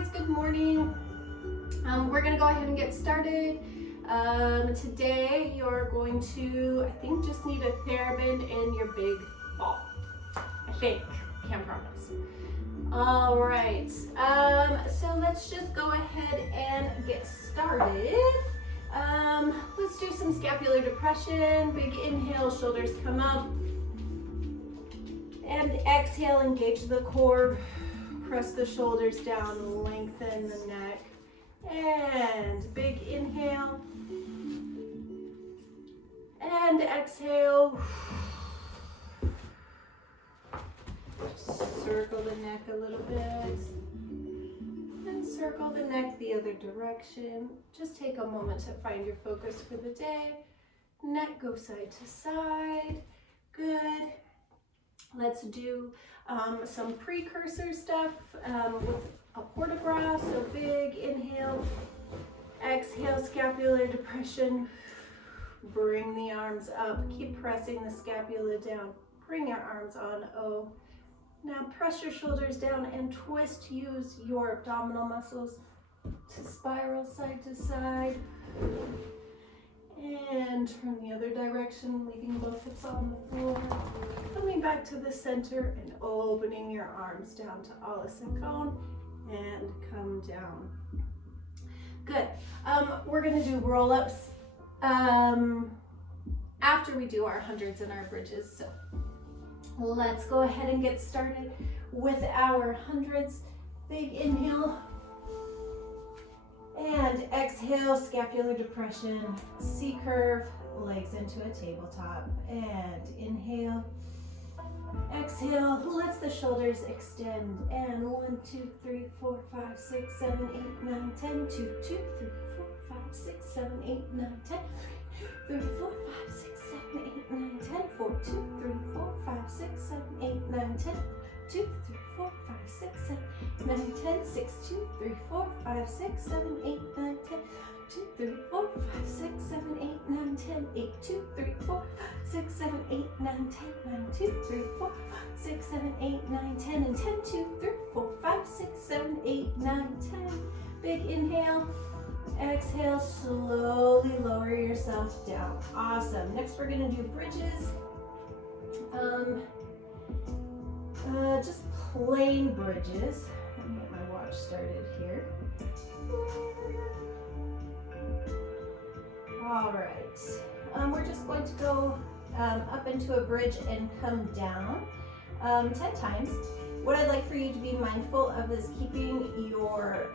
guys, good morning. We're gonna go ahead and get started. Today you're going to, I think, just need a TheraBand and your big ball. I think, can't promise. All right, so let's just go ahead and get started. Let's do some scapular depression. Big inhale, shoulders come up. And exhale, engage the core. Press the shoulders down, lengthen the neck. And big inhale. And exhale. Just circle the neck a little bit. And circle the neck the other direction. Just take a moment to find your focus for the day. Neck go side to side. Good. Let's do some precursor stuff with a port de bras. So big inhale, exhale, scapular depression. Bring the arms up. Keep pressing the scapula down. Bring your arms on O. Now press your shoulders down and twist. Use your abdominal muscles to spiral side to side. And turn the other direction, leaving both hips on the floor. Coming back to the center and opening your arms down to Alice and cone and come down. Good. We're gonna do roll-ups after we do our hundreds and our bridges. So let's go ahead and get started with our hundreds. Big inhale. And exhale, scapular depression, C-curve, legs into a tabletop. And inhale, exhale, let the shoulders extend. And 1, 2, 3, 4, 5, 6, 7, 8, 9, 10. 2, 2, 3, 4, 5, 6, 7, 8, 9, 10. 3, 4, 5, 6, 7, 8, 9, 10. 4, 2, 3, 4, 5, 6, 7, 8, 9, 10. 2, 3, 4, 5, 6, 7, 9, 10, 6, 2, 3, 4, 5, 6, 7, 8, 9, 10, 2, 3, 4, 5, 6, 7, 8, 9, 10, 8, 2, 3, 4, 6, 7, 8, 9, 10, 9, 2, 3, 4, 6, 7, 8, 9, 10, and 10, 2, 3, 4, 5, 6, 7, 8, 9, 10. Big inhale, exhale, slowly lower yourself down. Awesome. Next we're gonna do bridges. Just plain bridges. Let me get my watch started here. All right. We're just going to go up into a bridge and come down 10 times. What I'd like for you to be mindful of is keeping your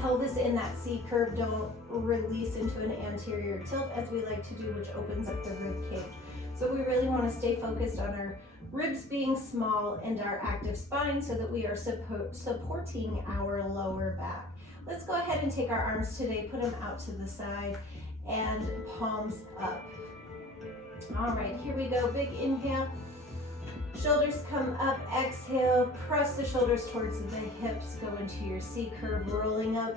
pelvis in that C curve. Don't release into an anterior tilt as we like to do, which opens up the rib cage. So we really want to stay focused on our ribs being small and our active spine so that we are supporting our lower back. Let's go ahead and take our arms today, put them out to the side and palms up. All right, here we go. Big inhale. Shoulders come up, exhale, press the shoulders towards the hips, go into your C curve, rolling up.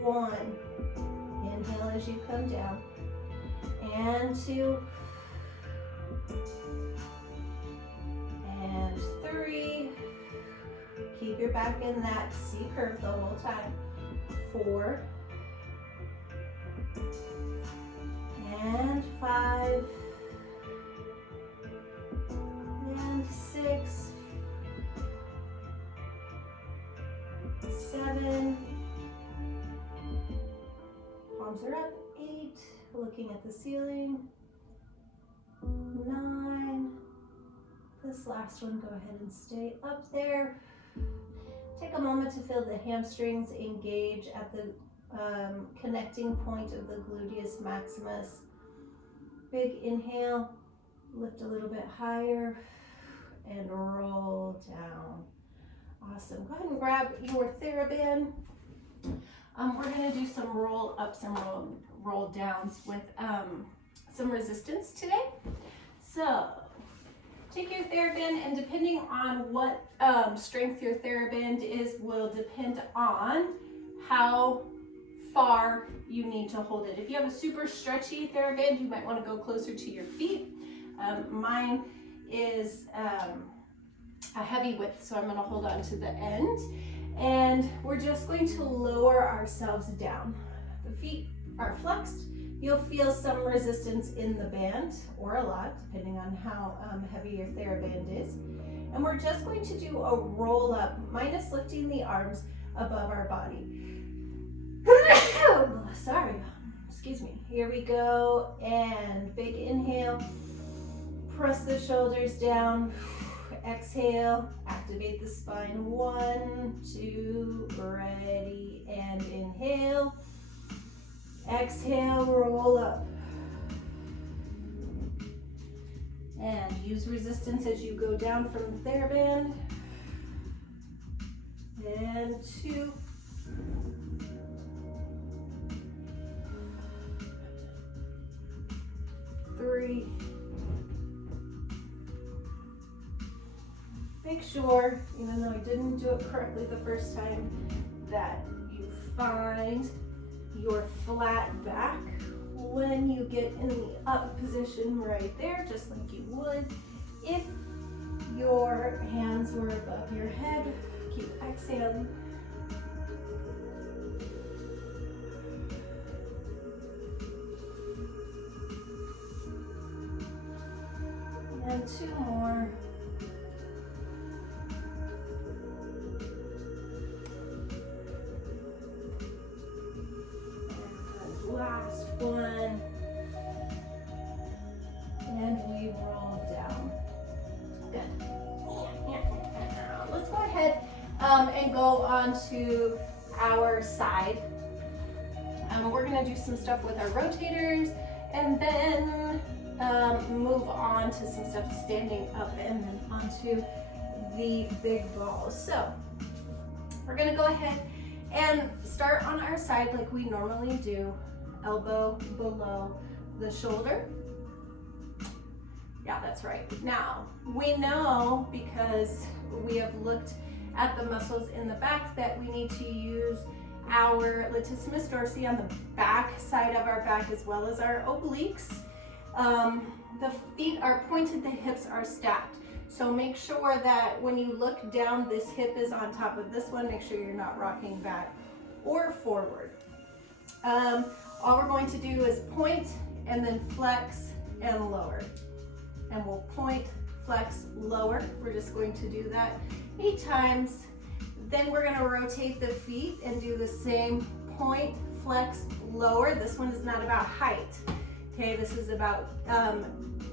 1, inhale as you come down, and 2, and 3, keep your back in that C curve the whole time. 4, and 5, and 6, 7, palms are up, 8, looking at the ceiling, 9, this last one, go ahead and stay up there. Take a moment to feel the hamstrings engage at the connecting point of the gluteus maximus. Big inhale, lift a little bit higher, and roll down. Awesome. Go ahead and grab your TheraBand. We're going to do some roll ups and roll downs with some resistance today. So take your TheraBand, and depending on what strength your TheraBand is will depend on how far you need to hold it. If you have a super stretchy TheraBand, you might want to go closer to your feet. Mine is a heavy width, so I'm going to hold on to the end. And we're just going to lower ourselves down. The feet are flexed. You'll feel some resistance in the band, or a lot, depending on how heavy your TheraBand is. And we're just going to do a roll up, minus lifting the arms above our body. Sorry, excuse me. Here we go, and big inhale. Press the shoulders down. Exhale, activate the spine. 1, 2, ready, and inhale. Exhale, roll up. And use resistance as you go down from the TheraBand. And 2. Three. Make sure, even though I didn't do it correctly the first time, that you find your flat back when you get in the up position right there, just like you would if your hands were above your head. Keep exhaling. And 2 more. Last one, and we roll down. Good. Let's go ahead and go on to our side. We're going to do some stuff with our rotators, and then move on to some stuff standing up, and then onto the big balls. So we're going to go ahead and start on our side like we normally do. Elbow below the shoulder. Yeah, that's right. Now, we know, because we have looked at the muscles in the back, that we need to use our latissimus dorsi on the back side of our back as well as our obliques. The feet are pointed, the hips are stacked. So make sure that when you look down, this hip is on top of this one. Make sure you're not rocking back or forward. All we're going to do is point and then flex and lower. And we'll point, flex, lower. We're just going to do that 8 times. Then we're going to rotate the feet and do the same point, flex, lower. This one is not about height. Okay, this is about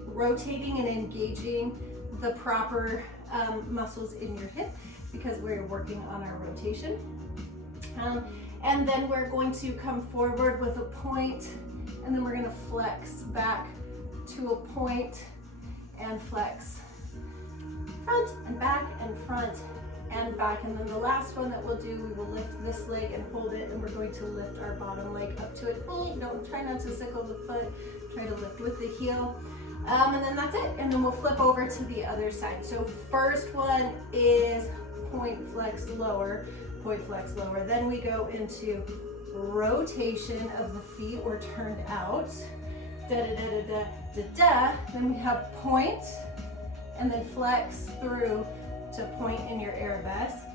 rotating and engaging the proper muscles in your hip, because we're working on our rotation. And then we're going to come forward with a point, and then we're going to flex back to a point and flex. Front and back and front and back. And then the last one that we'll do, we will lift this leg and hold it, and we're going to lift our bottom leg up to it. Don't try not to sickle the foot. Try to lift with the heel. And then that's it. And then we'll flip over to the other side. So first one is point, flex, lower. Point, flex, lower. Then we go into rotation of the feet, or turned out. Da da da da da da da. Then we have point, and then flex through to point in your arabesque.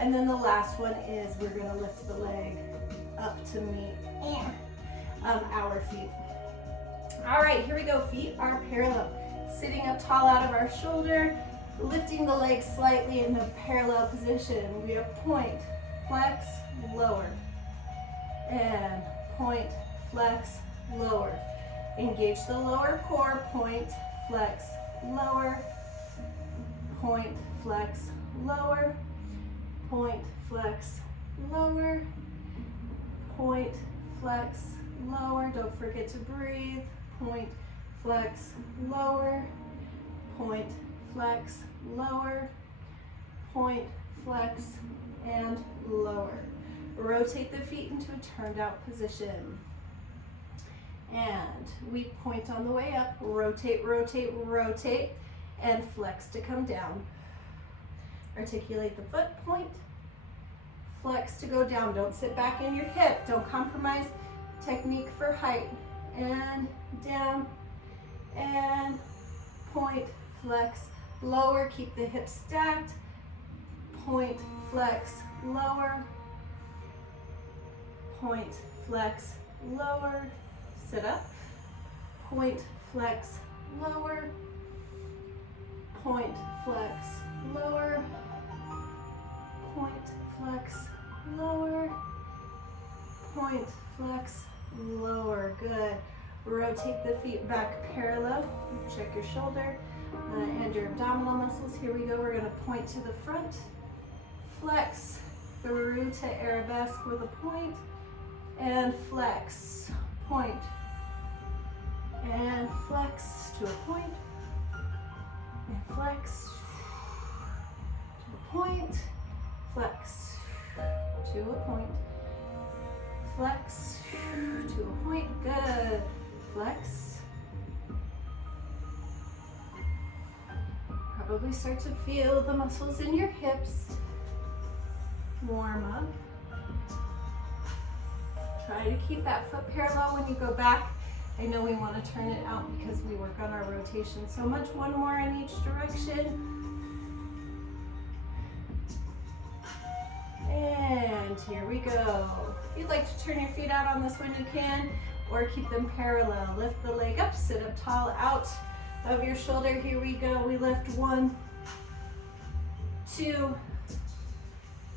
And then the last one is we're going to lift the leg up to meet our feet. All right, here we go. Feet are parallel. Sitting up tall out of our shoulder, lifting the leg slightly in the parallel position. We have point, flex, lower, and point, flex, lower. Engage the lower core, point, flex, lower, point, flex, lower, point, flex, lower, point, flex, lower. Don't forget to breathe. Point, flex, lower, point, flex, lower, point, flex, and lower. Rotate the feet into a turned out position. And we point on the way up, rotate, rotate, rotate, and flex to come down. Articulate the foot, point, flex to go down. Don't sit back in your hip. Don't compromise technique for height. And down, and point, flex, lower. Keep the hips stacked. Point, flex, lower, point, flex, lower, sit up, point, flex, lower, point, flex, lower, point, flex, lower, point, flex, lower. Good. Rotate the feet back parallel. Check your shoulder and your abdominal muscles. Here we go. We're going to point to the front, flex through to arabesque with a point, and flex, point, and flex to a point, and flex to a point, flex to a point, flex to a point. Good. Flex. Probably start to feel the muscles in your hips. Warm up. Try to keep that foot parallel when you go back. I know we want to turn it out because we work on our rotation so much. One more in each direction. And here we go. If you'd like to turn your feet out on this one, you can, or keep them parallel. Lift the leg up, sit up tall out of your shoulder. Here we go. We lift 1, 2,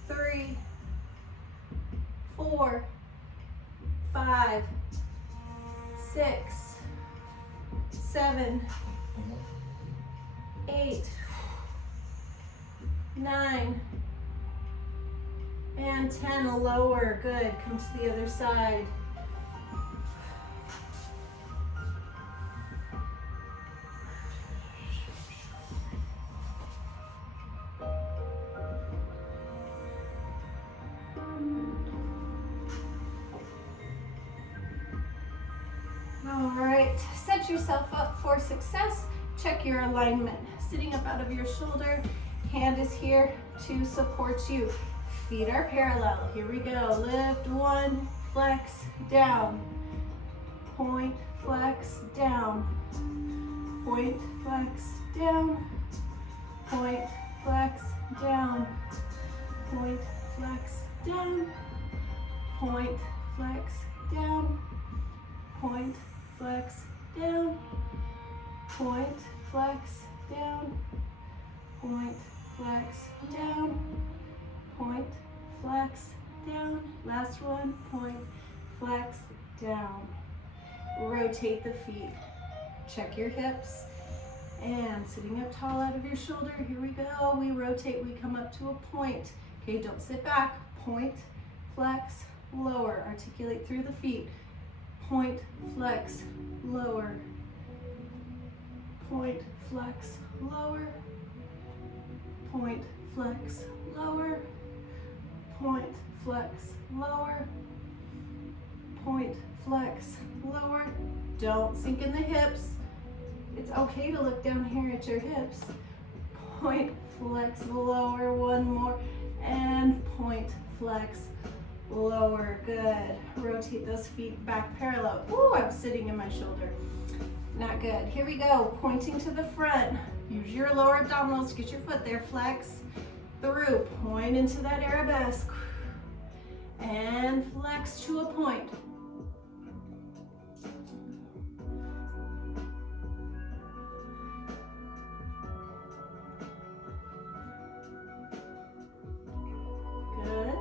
3, 4, 5, 6, 7, 8, 9, and 10. Lower. Good. Come to the other side. All right, set yourself up for success. Check your alignment. Sitting up out of your shoulder, hand is here to support you. Feet are parallel. Here we go. Lift 1, flex, down. Point, flex, down. Point, flex, down. Point, flex, down. Point, flex, down. Point, flex, down. Point, flex, down. Point, flex, down. Point, flex, down. Point, flex, down. Last one. Point, flex, down. Rotate the feet. Check your hips. And sitting up tall out of your shoulder. Here we go. We rotate. We come up to a point. Okay, don't sit back. Point, flex, lower. Articulate through the feet. Point, flex, lower. Point, flex, lower. Point, flex, lower. Point, flex, lower. Point, flex, lower. Don't sink in the hips. It's okay to look down here at your hips. Point, flex, lower. One more. And point, flex, lower. Good. Rotate those feet back parallel. Ooh, I'm sitting in my shoulder. Not good. Here we go. Pointing to the front. Use your lower abdominals to get your foot there. Flex through. Point into that arabesque. And flex to a point. Good.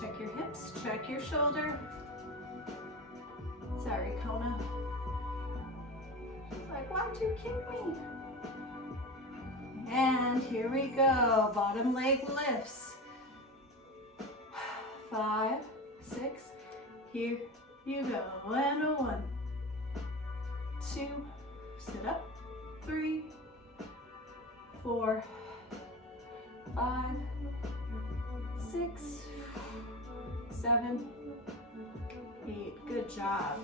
Check your hips, check your shoulder. Sorry, Kona. Like, why'd you kick me? And here we go. Bottom leg lifts. 5, 6. Here you go. And a 1, 2. Sit up. 3, 4, 5, 6, 7, 8. Good job.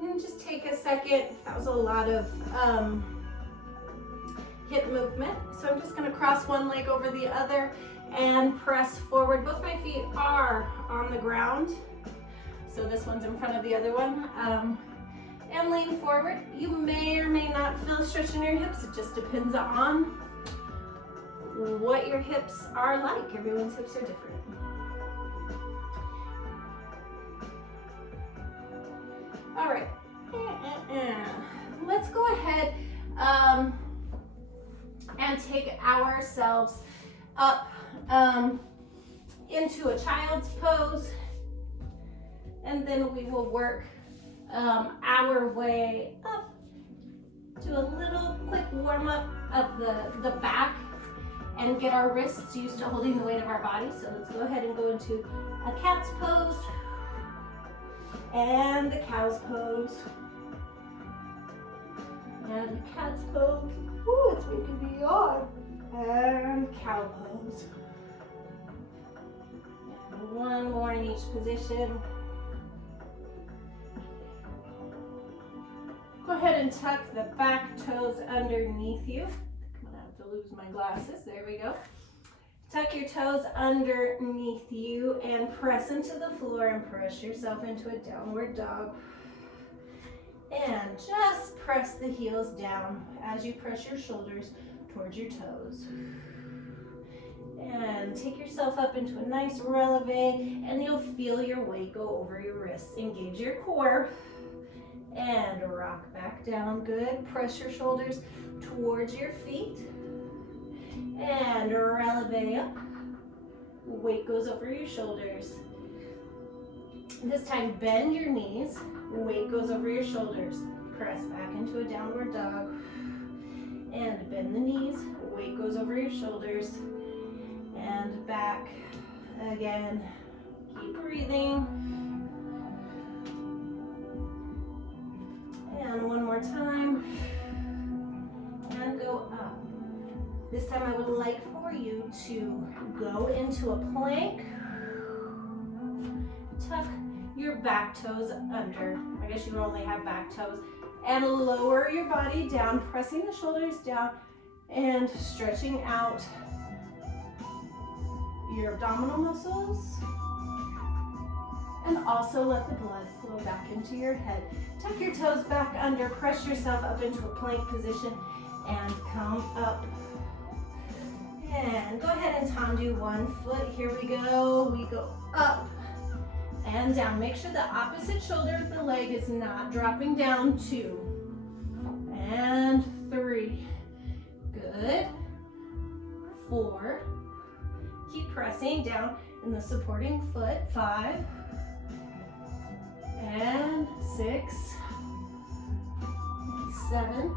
And just take a second. That was a lot of hip movement. So I'm just going to cross one leg over the other and press forward. Both my feet are on the ground. So this one's in front of the other one. And lean forward. You may or may not feel a stretch in your hips. It just depends on what your hips are like. Everyone's hips are different. All right. Let's go ahead and take ourselves up into a child's pose. And then we will work our way up to a little quick warm up of the back and get our wrists used to holding the weight of our body. So let's go ahead and go into a cat's pose and a cow's pose and a cat's pose. Ooh, it's making me yawn. And cow pose. And one more in each position. Go ahead and tuck the back toes underneath you. I'm gonna have to lose my glasses. There we go. Tuck your toes underneath you and press into the floor and press yourself into a downward dog. And just press the heels down as you press your shoulders towards your toes. And take yourself up into a nice releve, and you'll feel your weight go over your wrists. Engage your core. And rock back down, good. Press your shoulders towards your feet. And releve up. Weight goes over your shoulders. This time, bend your knees. Weight goes over your shoulders. Press back into a downward dog. And bend the knees. Weight goes over your shoulders. And back again. Keep breathing. And one more time, and go up. This time I would like for you to go into a plank, tuck your back toes under. I guess you only have back toes, and lower your body down, pressing the shoulders down and stretching out your abdominal muscles. And also let the blood flow back into your head. Tuck your toes back under, press yourself up into a plank position and come up. And go ahead and tendu one foot. Here we go. We go up and down. Make sure the opposite shoulder of the leg is not dropping down. 2 and 3. Good. 4. Keep pressing down in the supporting foot. 5. And 6, 7,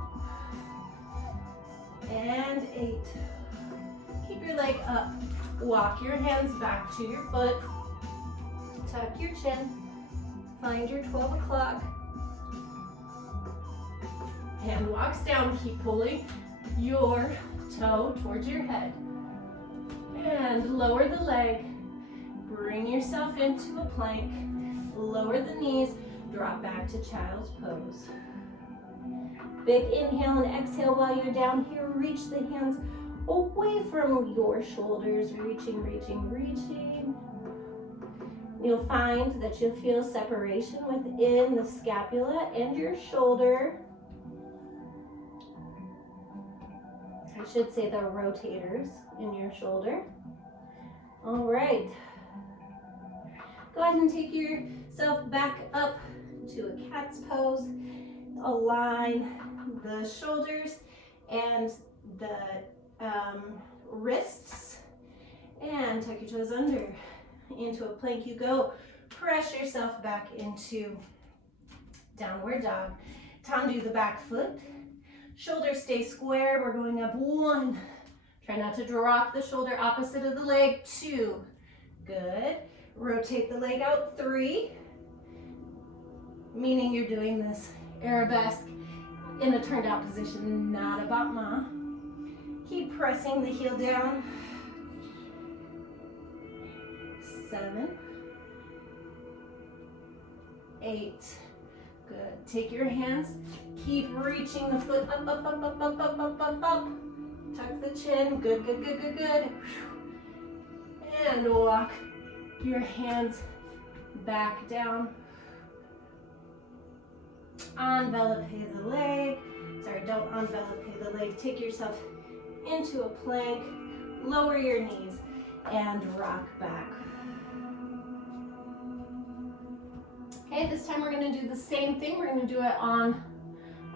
and 8. Keep your leg up. Walk your hands back to your foot. Tuck your chin. Find your 12 o'clock. Hand walks down. Keep pulling your toe towards your head. And lower the leg. Bring yourself into a plank. Lower the knees, drop back to child's pose. Big inhale and exhale while you're down here. Reach the hands away from your shoulders. Reaching, reaching, reaching. You'll find that you'll feel separation within the scapula and your shoulder. I should say the rotators in your shoulder. All right. Go ahead and take yourself back up to a cat's pose. Align the shoulders and the wrists. And tuck your toes under. Into a plank you go. Press yourself back into downward dog. Tendu the back foot. Shoulders stay square. We're going up 1. Try not to drop the shoulder opposite of the leg. 2. Good. Rotate the leg out. 3, meaning you're doing this arabesque in a turned out position, not a battement. Keep pressing the heel down. 7, 8, good. Take your hands, keep reaching the foot up, up, up, up, up, up, up, up, up. Tuck the chin, good, good, good, good, good. and walk your hands back down. Envelope the leg. Sorry, don't envelope the leg. Take yourself into a plank. Lower your knees and rock back. Okay, this time we're going to do the same thing. We're going to do it on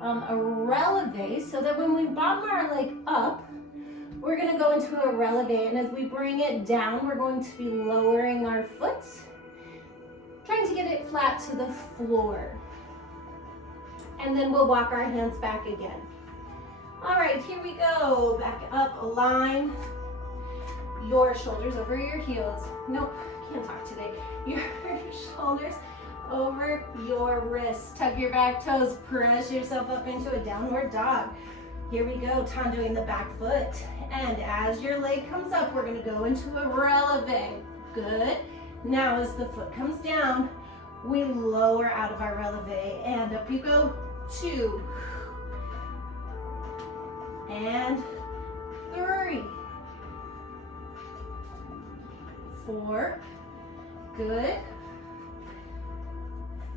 a releve, so that when we bottom our leg up, we're going to go into a releve, and as we bring it down, we're going to be lowering our foot, trying to get it flat to the floor. And then we'll walk our hands back again. All right, here we go. Back up, align your shoulders over your heels. Nope, can't talk today. Your shoulders over your wrists. Tug your back toes, press yourself up into a downward dog. Here we go, tandoing the back foot. And as your leg comes up, we're gonna go into a releve. Good. Now as the foot comes down, we lower out of our releve and up you go. 2 and 3, 4, good,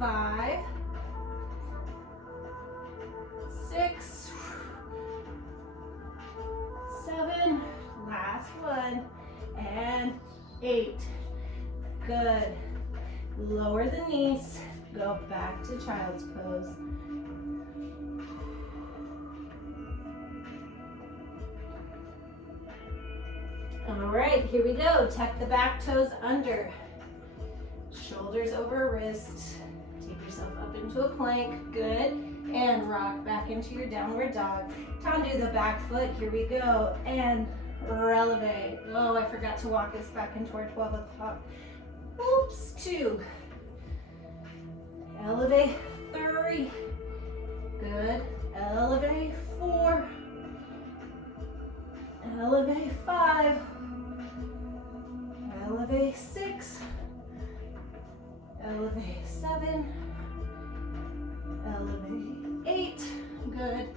5, 6, 7, last one, and 8, good. Lower the knees, go back to child's pose. All right, here we go. Tuck the back toes under. Shoulders over wrist. Take yourself up into a plank. Good. And rock back into your downward dog. Tandu the back foot. Here we go. And releve. Oh, I forgot to walk us back into our 12 o'clock. Oops. 2. Elevate. 3. Good. Elevate. 4. Elevate. 5. Elevate. 6. Elevate. 7. Elevate. 8. Good.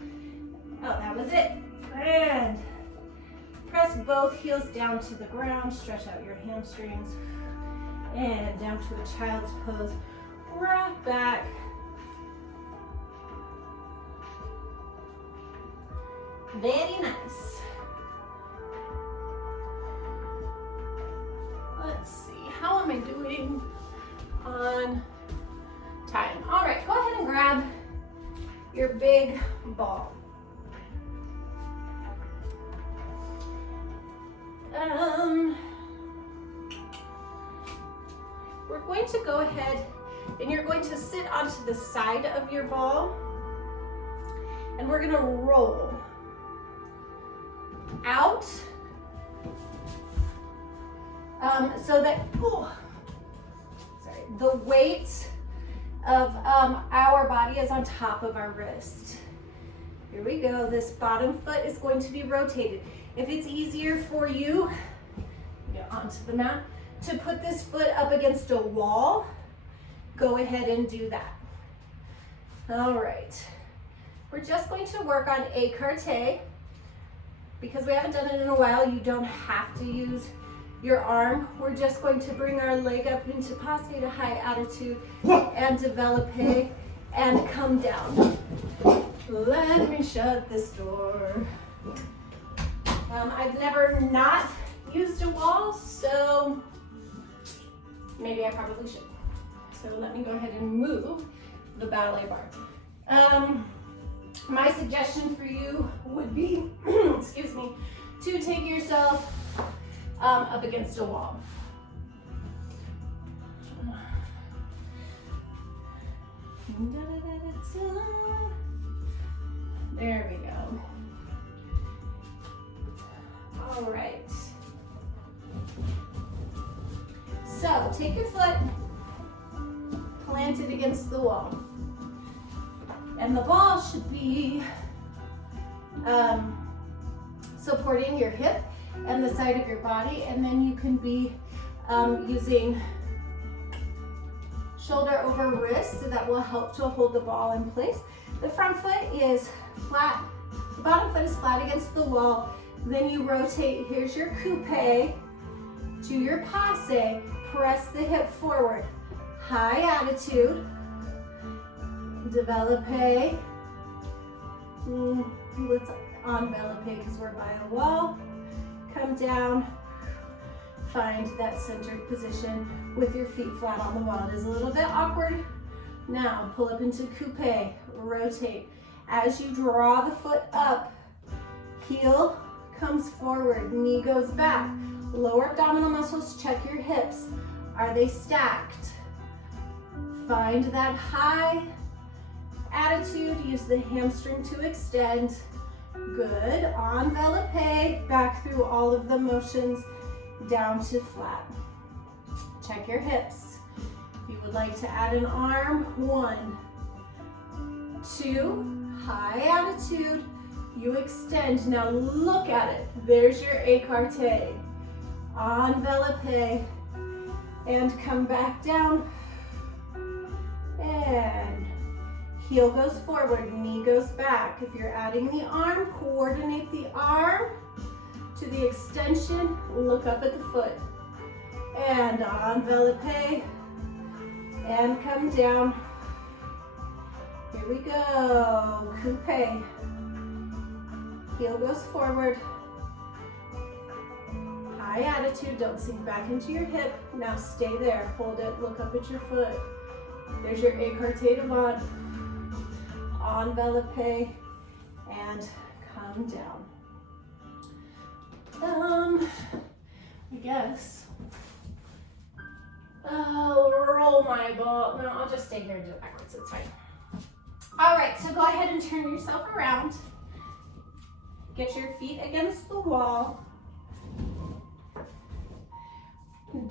Oh, that was it. And press both heels down to the ground. Stretch out your hamstrings. And down to a child's pose. Rock back. Very nice. Let's see, how am I doing on time? All right, go ahead and grab your big ball. We're going to go ahead and you're going to sit onto the side of your ball and we're gonna roll out so that the weight of our body is on top of our wrist. Here we go. This bottom foot is going to be rotated. If it's easier for you, get onto the mat, to put this foot up against a wall, go ahead and do that. All right. We're just going to work on écarté. Because we haven't done it in a while, you don't have to use your arm. We're just going to bring our leg up into passe to high attitude and develop and come down. Let me shut this door. I've never not used a wall, so maybe I probably should. So let me go ahead and move the ballet bar. My suggestion for you would be, excuse me, to take yourself up against a wall. There we go. All right. So take your foot, plant it against the wall. And the ball should be supporting your hip and the side of your body, and then you can be using shoulder over wrist, so that will help to hold the ball in place. The front foot is flat, the bottom foot is flat against the wall, then you rotate. Here's your coupe to your passe, press the hip forward. High attitude, développé. Let's envelope because we're by a wall. Come down, find that centered position with your feet flat on the wall. It is a little bit awkward. Now pull up into coupe, rotate. As you draw the foot up, heel comes forward, knee goes back. Lower abdominal muscles, check your hips. Are they stacked? Find that high attitude, use the hamstring to extend. Good, envelope, back through all of the motions, down to flat. Check your hips. If you would like to add an arm, 1, 2, high attitude, you extend. Now look at it. There's your écarté. Envelope, and come back down. And heel goes forward, knee goes back. If you're adding the arm, coordinate the arm to the extension, look up at the foot. And envelope, and come down. Here we go, coupe. Heel goes forward. High attitude, don't sink back into your hip. Now stay there, hold it, look up at your foot. There's your écarté devant. Envelope, and come down. I guess. Oh, roll my ball. No, I'll just stay here and do it backwards, it's fine. All right, so go ahead and turn yourself around. Get your feet against the wall.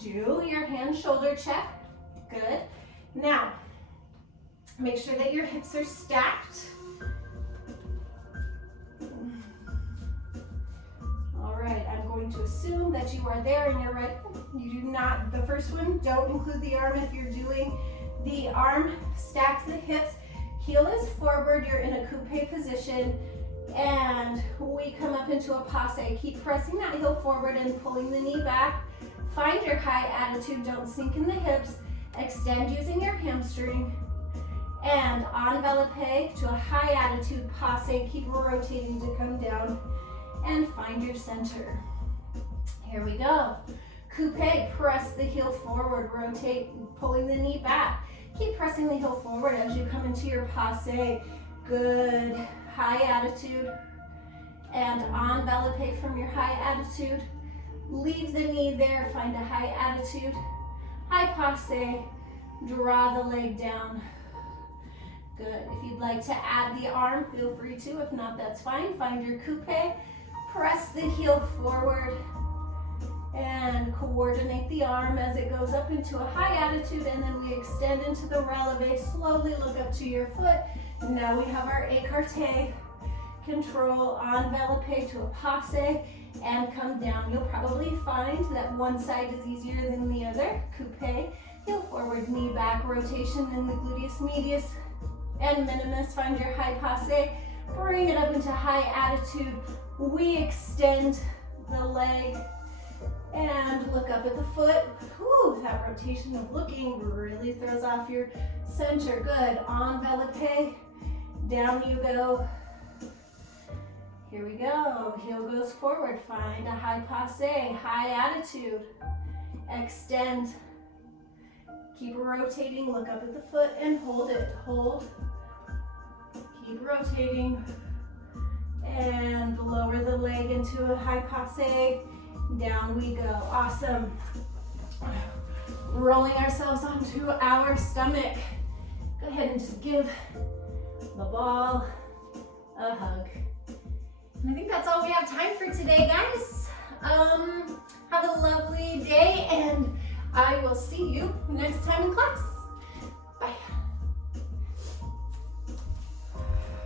Do your hand shoulder check. Good. Now, make sure that your hips are stacked. All right, I'm going to assume that you are there and you're ready. You do not, the first one, don't include the arm if you're doing the arm. Stack the hips. Heel is forward, you're in a coupe position, and we come up into a passe. Keep pressing that heel forward and pulling the knee back. Find your high attitude, don't sink in the hips. Extend using your hamstring. And envelope to a high attitude passe. Keep rotating to come down and find your center. Here we go. Coupe, press the heel forward, rotate, pulling the knee back. Keep pressing the heel forward as you come into your passe. Good, high attitude. And envelope from your high attitude. Leave the knee there, find a high attitude. High passe, draw the leg down. Good, if you'd like to add the arm, feel free to. If not, that's fine. Find your coupe, press the heel forward, and coordinate the arm as it goes up into a high attitude, and then we extend into the releve. Slowly look up to your foot. Now we have our écarté. Control, envelope to a passe, and come down. You'll probably find that one side is easier than the other. Coupe, heel forward, knee back, rotation in the gluteus medius and minimus. Find your high passe, bring it up into high attitude. We extend the leg and look up at the foot. Whew, that rotation of looking really throws off your center. Good, envelope, down you go. Here we go, heel goes forward, find a high passe, high attitude, extend, keep rotating, look up at the foot and hold it, hold, keep rotating, and lower the leg into a high passe, down we go, awesome. Rolling ourselves onto our stomach. Go ahead and just give the ball a hug. I think that's all we have time for today, guys. Have a lovely day, and I will see you next time in class.